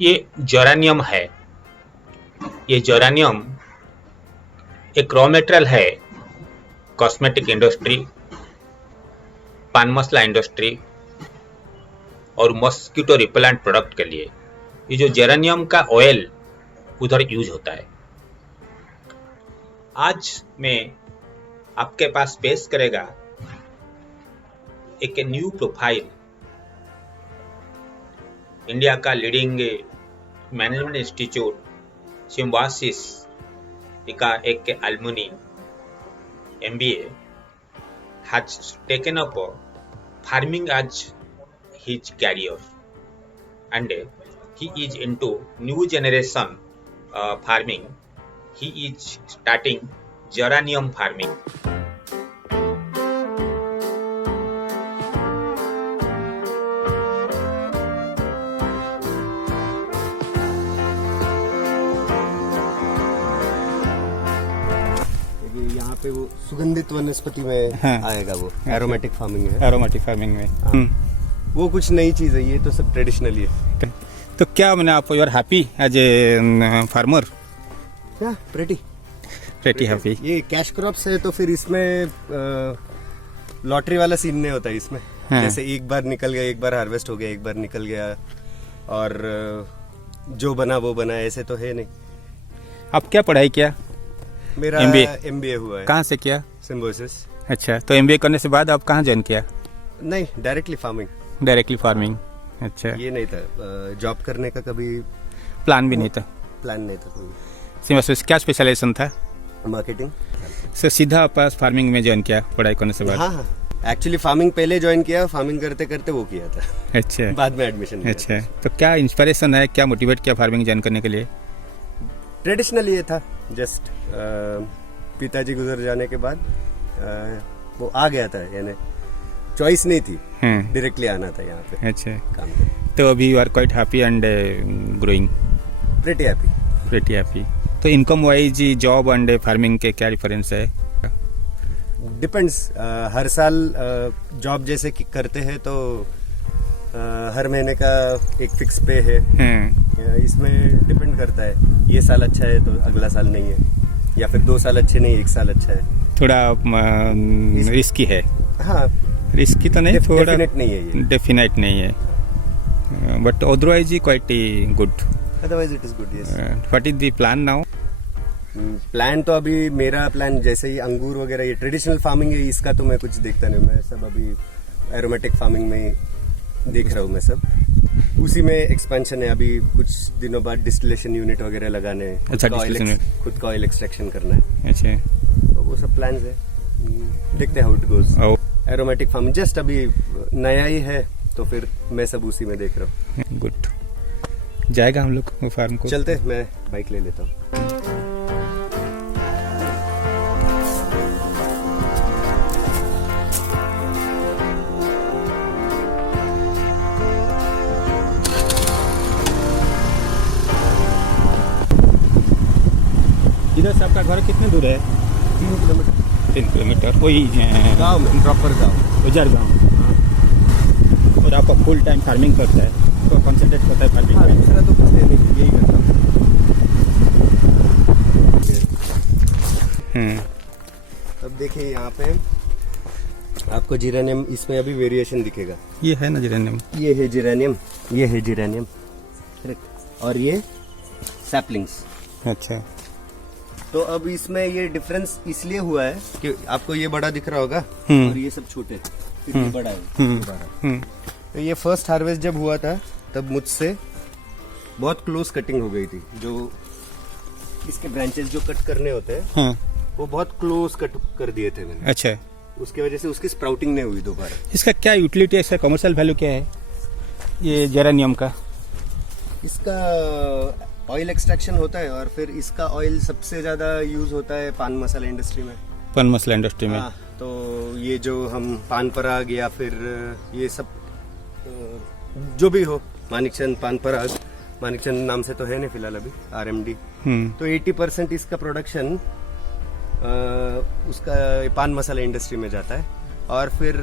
ये जेरेनियम है। ये जेरेनियम एक रॉ मटेरियल है कॉस्मेटिक इंडस्ट्री, पान मसाला इंडस्ट्री और मॉस्किटो रिपेलेंट प्रोडक्ट के लिए। ये जो जेरेनियम का ऑयल उधर यूज होता है। आज मैं आपके पास पेश करेगा एक न्यू प्रोफाइल, इंडिया का लीडिंग मैनेजमेंट इंस्टीट्यूट सिम्बायोसिस का एक alumni MBA has taken up farming as his career, and he is into new generation farming. He is starting geranium farming. यहाँ पे वो सुगंधित वनस्पति में हाँ। आएगा, वो एरोमेटिक फार्मिंग है। एरोमेटिक फार्मिंग में वो कुछ नई चीज है, ये तो सब ट्रेडिशनली है। तो क्या मैंने आप you are happy as a farmer? Pretty happy. ये कैश क्रॉप्स है तो फिर इसमें लॉटरी वाला सीन नहीं होता है इसमें। हाँ। जैसे एक बार निकल गया, एक बार हार्वेस्ट हो गया, एक बार निकल गया और जो बना वो बना, ऐसे तो है नहीं। आप क्या पढ़ाई किया? मेरा MBA हुआ है। कहाँ से किया? सिम्बायोसिस। अच्छा, तो MBA करने से बाद आप कहाँ ज्वाइन किया? नहीं, डायरेक्टली फार्मिंग। Directly farming. अच्छा, ये नहीं था, जॉब करने का कभी प्लान भी नहीं था? प्लान नहीं था कोई। सिम्बायोसिस क्या स्पेशलाइजेशन था? मार्केटिंग। सर सीधा आप फार्मिंग में ज्वाइन किया पढ़ाई करने से बाद? हाँ, एक्चुअली फार्मिंग पहले ज्वाइन किया, फार्मिंग करते करते वो किया था। अच्छा, बाद में एडमिशन लिया। अच्छा। तो क्या इंस्पिरेशन है, क्या मोटिवेट किया फार्मिंग ज्वाइन करने के लिए? ट्रेडिशनल ये था, जस्ट पिताजी गुजर जाने के बाद वो आ गया था, यानी चॉइस नहीं थी, डायरेक्टली आना था यहाँ पे। अच्छा, काम करने। तो अभी you are quite happy and growing? Pretty happy. Pretty happy. तो income wise job and farming के क्या डिफरेंस है? डिपेंड्स, हर साल जॉब जैसे कि करते हैं तो हर महीने का एक फिक्स पे है। इसमें डिपेंड करता है, ये साल अच्छा है तो अगला साल नहीं है, या फिर 2 साल अच्छे नहीं, 1 साल अच्छा है। थोड़ा रिस्की है। हाँ, रिस्की तो नहीं, थोड़ा डेफिनेट नहीं है ये। डेफिनेट नहीं है, but otherwise quite good. Otherwise it is good. Yes. What is the plan now? Plan तो अभी मेरा प्लान जैसे ही अंगूर वगैरह, ये ट्रेडिशनल फार्मिंग है, इसका तो मैं कुछ देखता नहीं। मैं सब अभी एरोमेटिक फार्मिंग में देख रहा हूँ मैं सब। उसी में एक्सपेंशन है, अभी कुछ दिनों बाद डिस्टिलेशन यूनिट वगैरह लगाने हैं। अच्छा, खुद का ऑयल एक्सट्रैक्शन करना है। अच्छा, तो वो सब प्लान्स है, देखते हैं how it goes. Aromatic farming just अभी नया ही है, तो फिर मैं सब उसी में देख रहा हूँ। गुड। जाएगा हम लोग वो फार्म को? चलते, मैं बाइक ले लेता हूँ। इधर से आपका घर कितने दूर है? 3 किलोमीटर। 3 किलोमीटर। वही गाँव में, प्रॉपर गाँव। उजर गाँव। और आपका फुल टाइम फार्मिंग करता है तो कंसंट्रेट करता है फार्मिंग हाँ, में? दूसरा तो कुछ है नहीं, यही करता हूँ। अब देखिए यहाँ पे आपको जेरेनियम, इसमें अभी वेरिएशन दिखेगा। ये है ना जेरेनियम? ये है जेरेनियम, ये है जेरेनियम, और ये सैपलिंग्स। अच्छा। तो अब इसमें ये डिफरेंस इसलिए हुआ है कि आपको ये बड़ा दिख रहा होगा और ये सब छोटे, फिर ये बड़ा है, ये बड़ा। तो ये फर्स्ट हार्वेस्ट जब हुआ था तब मुझसे बहुत क्लोज कटिंग हो गई थी। जो इसके ब्रांचेस जो कट करने होते हैं वो बहुत क्लोज कट कर दिए थे मैंने। अच्छा। उसकी वजह से उसकी स्प्राउटिंग नहीं हुई दोबारा। इसका क्या यूटिलिटी है, इसका कमर्शियल वैल्यू क्या है ये जेरेनियम का? इसका ऑयल एक्सट्रैक्शन होता है और फिर इसका ऑयल सबसे ज्यादा यूज होता है पान मसाला इंडस्ट्री में। पान मसाला इंडस्ट्री में? हाँ, तो ये जो हम पान पराग या फिर ये सब जो भी हो, मानिकचंद पान पराग, मानिकचंद नाम से तो है नहीं फिलहाल अभी, RMD। तो 80% इसका प्रोडक्शन उसका पान मसाला इंडस्ट्री में जाता है। और फिर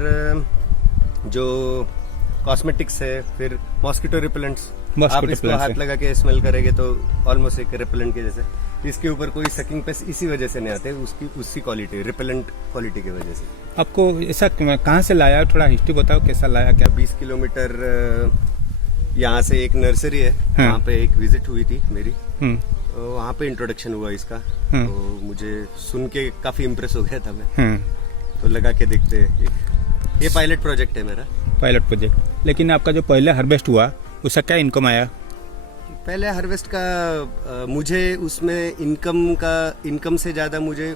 जो कॉस्मेटिक्स है, फिर मॉस्किटो रिपेलेंट्स, आप इसको हाथ लगा के स्मेल करेंगे तो ऑलमोस्ट एक रिपेलेंट के जैसे। इसके ऊपर कोई सकिंग पेस्ट इसी वजह से नहीं आते, उसकी क्वालिटी, रिपेलेंट क्वालिटी की वजह से। आपको ऐसा कहाँ से लाया, थोड़ा हिस्ट्री बताओ कैसा लाया क्या? 20 किलोमीटर यहाँ से एक नर्सरी है, वहाँ पे एक विजिट हुई थी मेरी, वहाँ पे इंट्रोडक्शन हुआ इसका, तो मुझे सुन के काफी इम्प्रेस हो गया था मैं, तो लगा के देखते ये पायलट प्रोजेक्ट है मेरा। Pilot project. लेकिन आपका जो पहले हार्वेस्ट हुआ उसका क्या इनकम आया? पहले हार्वेस्ट का मुझे उसमें इनकम से ज्यादा मुझे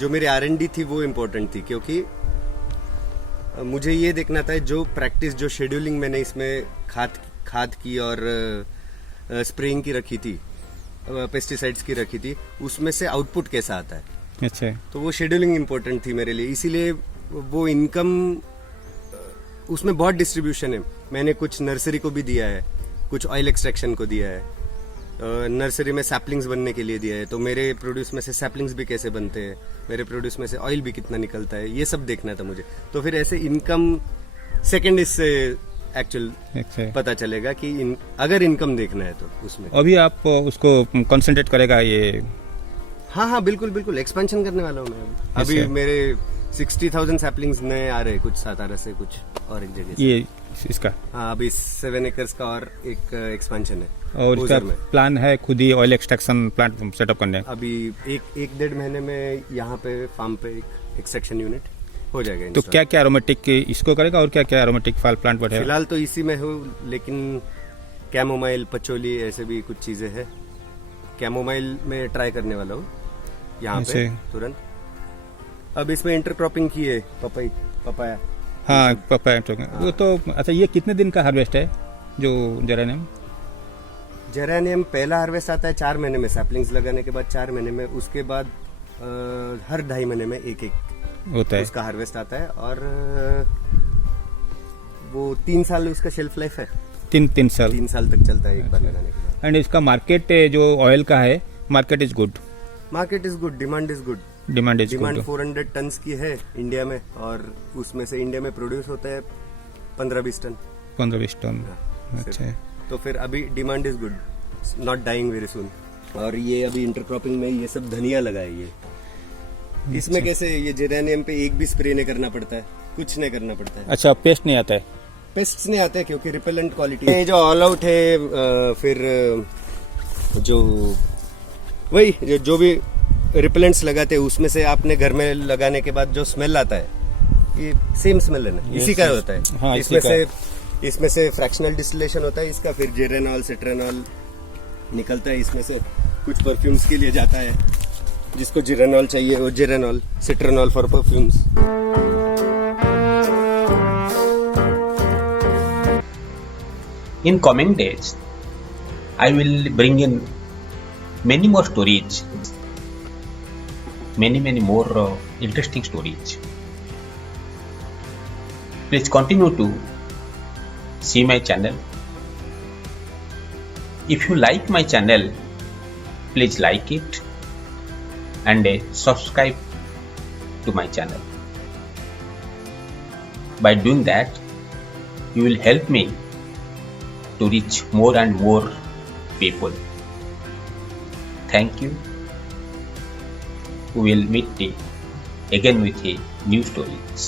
जो मेरी R&D थी वो इम्पोर्टेंट थी, क्योंकि मुझे ये देखना था जो प्रैक्टिस, जो शेड्यूलिंग मैंने इसमें खाद की और स्प्रेइंग की रखी थी, पेस्टिसाइड्स की रखी थी, उसमें से आउटपुट कैसा आता है। अच्छा। तो वो शेड्यूलिंग इम्पोर्टेंट थी मेरे लिए, इसीलिए वो इनकम उसमें बहुत डिस्ट्रीब्यूशन है। मैंने कुछ नर्सरी को भी दिया है, कुछ ऑयल एक्सट्रैक्शन को दिया है, नर्सरी में सैपलिंग्स बनने के लिए दिया है, तो मेरे प्रोड्यूस में से सैपलिंग्स भी कैसे बनते हैं, मेरे प्रोड्यूस में से ऑयल भी कितना निकलता है, ये सब देखना था मुझे। तो फिर ऐसे इनकम सेकंड इससे एक्चुअल पता चलेगा कि अगर इनकम देखना है तो उसमें अभी आप उसको कंसंट्रेट करेगा ये? हाँ बिल्कुल एक्सपेंशन करने वाला हूँ मैं अभी मेरे 60,000 सैपलिंग्स नए आ रहे हैं, कुछ सातारा से, कुछ और एक जगह से। ये इसका? हाँ, अभी 7 एकर्स का और एक एक्सपेंशन है। और इसका प्लान है खुद ही ऑयल एक्सट्रैक्शन प्लांट सेटअप करने? अभी एक 1.5 महीने में यहाँ पे फार्म पे एक एक्सट्रैक्शन यूनिट हो जाएगा। तो क्या क्या एरोमेटिक इसको करेगा और क्या क्या एरोमेटिक प्लांट बढ़ेगा? फिलहाल तो इसी में हूँ, लेकिन कैमोमाइल, पचोली, ऐसे भी कुछ चीजें हैं। कैमोमाइल में ट्राई करने वाला हूँ यहाँ पे तुरंत। अब इसमें इंटरक्रॉपिंग की है पपाया। हाँ, पपाया। वो तो अच्छा, ये कितने दिन का हार्वेस्ट है जो जेरेनियम पहला हार्वेस्ट आता है 4 महीने में, सैपलिंग्स लगाने के बाद 4 महीने में, उसके बाद हर 2.5 महीने में एक होता है उसका हार्वेस्ट आता है, और वो 3 साल उसका शेल्फ लाइफ है। 3 साल 3 साल तक चलता है एक बार लगाने के बाद। एंड इसका मार्केट जो ऑयल का है, market is good? Market is good, demand is good. Demand 400 tons की है इंडिया में, और उसमें से इंडिया में प्रोड्यूस होता है 15-20 टन। 15-20 टन। अच्छा। तो फिर अभी demand is good, not dying very soon. और ये अभी इंटरक्रॉपिंग में ये सब धनिया लगा है। ये इसमें कैसे, ये जेरेनियम पे एक भी स्प्रे नहीं करना पड़ता है, कुछ नहीं करना पड़ता है। अच्छा, पेस्ट नहीं आता है? पेस्ट नहीं आते क्योंकि रिपेलेंट क्वालिटी है। जो ऑल आउट है, फिर जो वही जो भी रिपेलेंट्स लगाते हैं उसमें से आपने घर में लगाने के बाद जो स्मेल आता है, ये सेम स्मेल है ना, इसी का होता है। हाँ, इसमें से फ्रैक्शनल डिस्टिलेशन होता है इसका, फिर जेरेनॉल, सिट्रेनॉल निकलता है इसमें से। कुछ परफ्यूम्स के लिए जाता है, जिसको जेरेनॉल चाहिए वो geraniol, citronellol for perfumes. In coming days, I will bring in many more stories, many more interesting stories. Please continue to see my channel. If you like my channel, please like it and subscribe to my channel. By doing that, you will help me to reach more and more people. Thank you. We will meet again with a new stories.